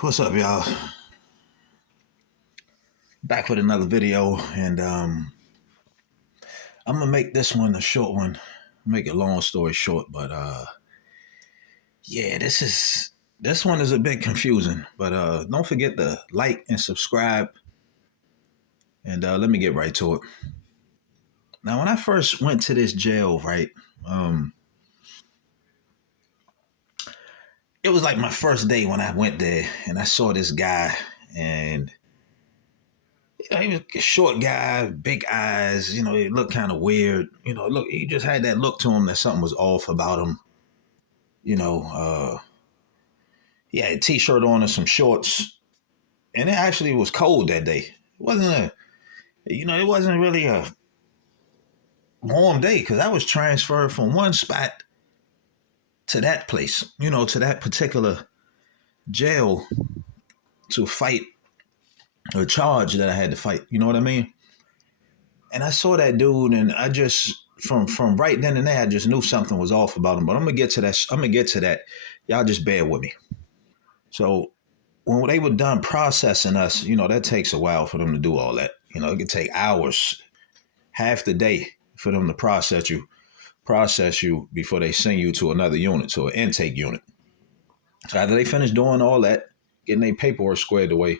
What's up, y'all? Back with another video, and I'm gonna make this one a short one. Make a long story short, but yeah, this one is a bit confusing. But don't forget to like and subscribe, and let me get right to it. Now, when I first went to this jail, right, um, it was like my first day when I went there, and I saw this guy, and he was a short guy, big eyes. He looked kind of weird. He just had that look to him that something was off about him. You know, he had a t-shirt on and some shorts, and it actually was cold that day. It wasn't really a warm day because I was transferred from one spot to that place. To that particular jail to fight a charge that I had to fight. You know what I mean? And I saw that dude, and I just from right then and there, I just knew something was off about him. But I'm gonna get to that. Y'all just bear with me. So when they were done processing us, that takes a while for them to do all that. It could take hours, half the day for them to process you before they send you to another unit, to an intake unit. So after they finished doing all that, getting their paperwork squared away,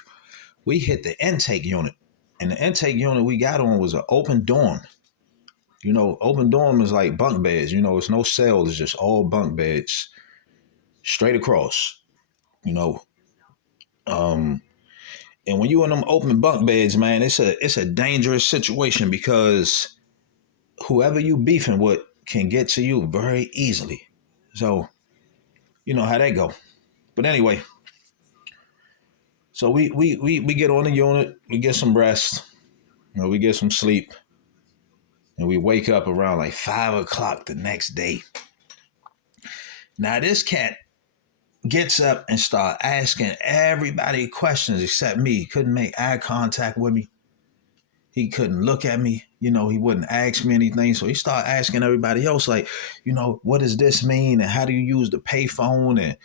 we hit the intake unit. And the intake unit we got on was an open dorm. Open dorm is like bunk beds. It's no cell. It's just all bunk beds straight across, you know. And when you in them open bunk beds, man, it's a dangerous situation because whoever you beefing with can get to you very easily. So you know how that go. But anyway, so we get on the unit, we get some rest, we get some sleep, and we wake up around like 5 o'clock the next day. Now this cat gets up and start asking everybody questions except me. He couldn't make eye contact with me. He couldn't look at me. He wouldn't ask me anything. So he started asking everybody else, like, what does this mean? And how do you use the payphone? And,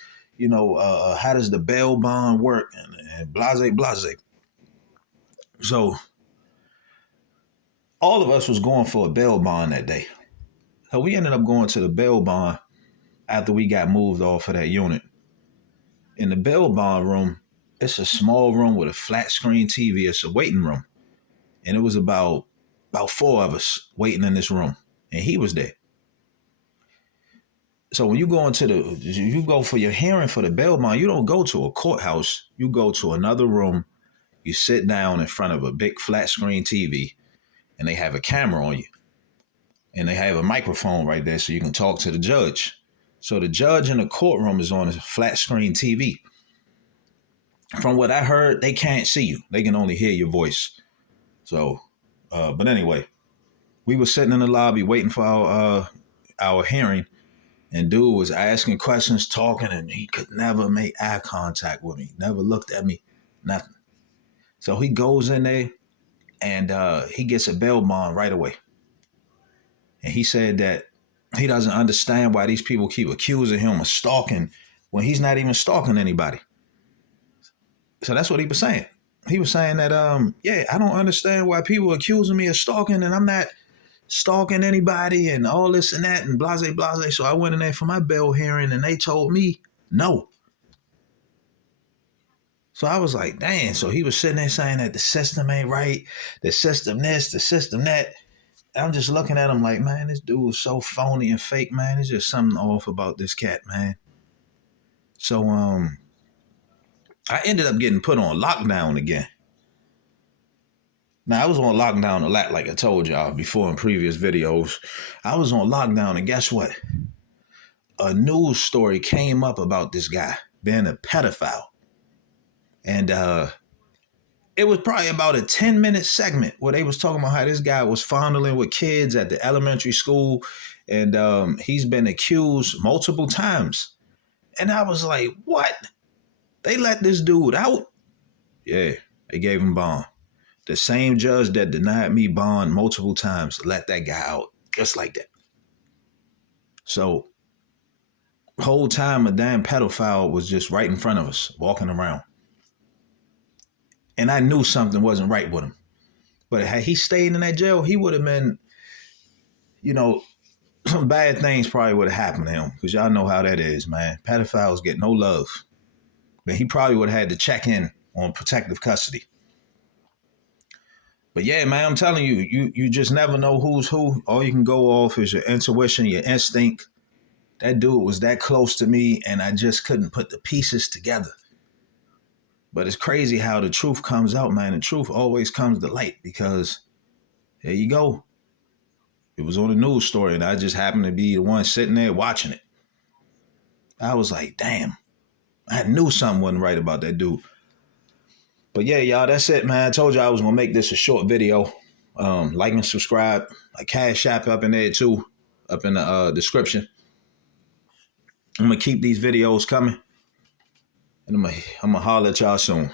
how does the bail bond work? And blase. So all of us was going for a bail bond that day. So we ended up going to the bail bond after we got moved off of that unit. In the bail bond room, it's a small room with a flat screen TV. It's a waiting room. And it was about four of us waiting in this room. And he was there. So when you go for your hearing for the bail bond, you don't go to a courthouse. You go to another room. You sit down in front of a big flat screen TV, and they have a camera on you. And they have a microphone right there so you can talk to the judge. So the judge in the courtroom is on a flat screen TV. From what I heard, they can't see you. They can only hear your voice. So, but anyway, we were sitting in the lobby waiting for our hearing, and dude was asking questions, talking, and he could never make eye contact with me. Never looked at me, nothing. So he goes in there, and he gets a bail bond right away. And he said that he doesn't understand why these people keep accusing him of stalking when he's not even stalking anybody. So that's what he was saying. He was saying that, I don't understand why people are accusing me of stalking, and I'm not stalking anybody and all this and that and blase. So I went in there for my bail hearing, and they told me no. So I was like, dang. So he was sitting there saying that the system ain't right, the system this, the system that. I'm just looking at him like, man, this dude is so phony and fake, man. There's just something off about this cat, man. So I ended up getting put on lockdown again. Now, I was on lockdown a lot, like I told y'all before in previous videos. I was on lockdown, and guess what? A news story came up about this guy being a pedophile. And it was probably about a 10-minute segment where they was talking about how this guy was fondling with kids at the elementary school, and he's been accused multiple times. And I was like, what? They let this dude out? Yeah, they gave him bond. The same judge that denied me bond multiple times let that guy out just like that. So whole time a damn pedophile was just right in front of us, walking around. And I knew something wasn't right with him. But had he stayed in that jail, he would have been, you know, some bad things probably would have happened to him. Because y'all know how that is, man. Pedophiles get no love. But he probably would have had to check in on protective custody. But yeah, man, I'm telling you, you just never know who's who. All you can go off is your intuition, your instinct. That dude was that close to me, and I just couldn't put the pieces together. But it's crazy how the truth comes out, man. The truth always comes to light because there you go. It was on a news story, and I just happened to be the one sitting there watching it. I was like, damn, I knew something wasn't right about that dude. But yeah, y'all, that's it, man. I told you I was gonna make this a short video. Like and subscribe. My Cash App up in there too, up in the description. I'm gonna keep these videos coming, and I'm gonna holler at y'all soon.